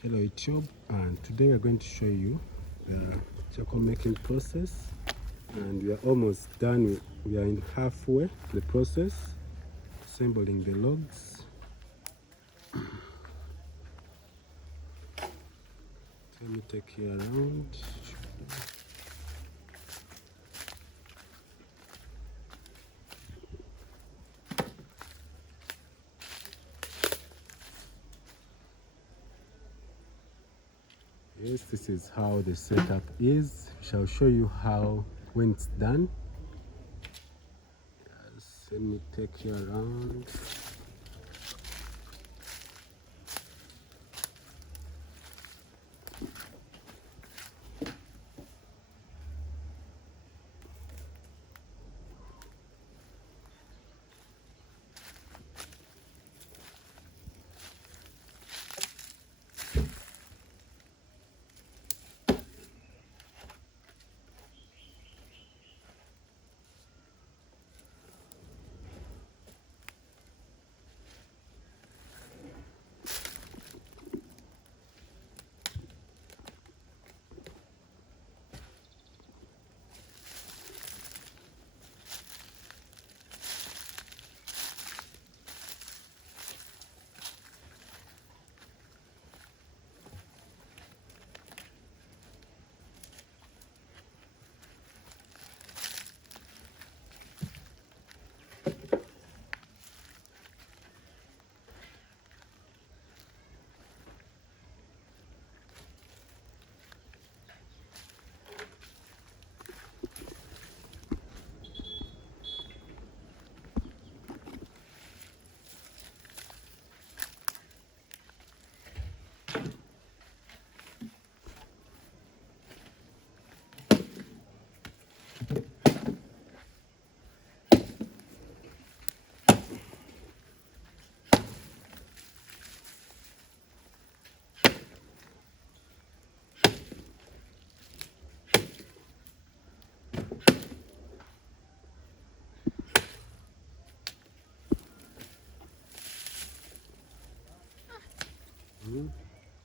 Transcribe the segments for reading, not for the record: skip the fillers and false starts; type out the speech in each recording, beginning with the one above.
Hello YouTube, and today we're going to show you the charcoal making process, and we are almost done. We are in halfway the process, assembling the logs. Let me take you around. Yes, this is how the setup is. We shall show you how when it's done. Yes, let me take you around.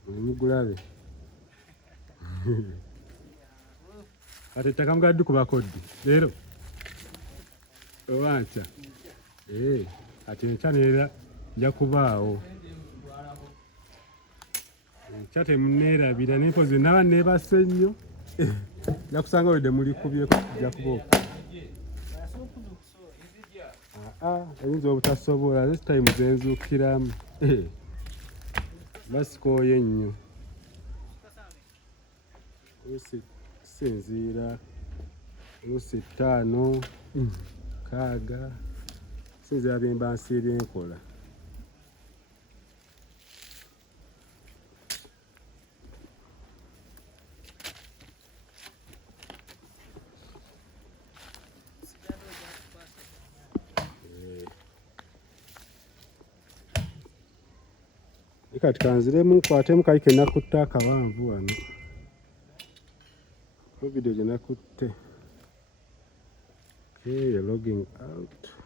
Mugulabe ate ettaka mugadde ku bakoddi leero owanca ate enkya neera nja kubaawo enkya temuneerabira nempozi naba neebase nnyo nja kusanga wedde mulikubyeko kujja kubooka oyinza obutasobola this time zenzuukiramu basikooye nnyo sinziira oluusi 5 6 sinziira byemba nsiibye nkola kati kanziremu nkwatemu kali ke nakutte akawanvu wano vidiyo gye nakutte. Okay, you're logging out.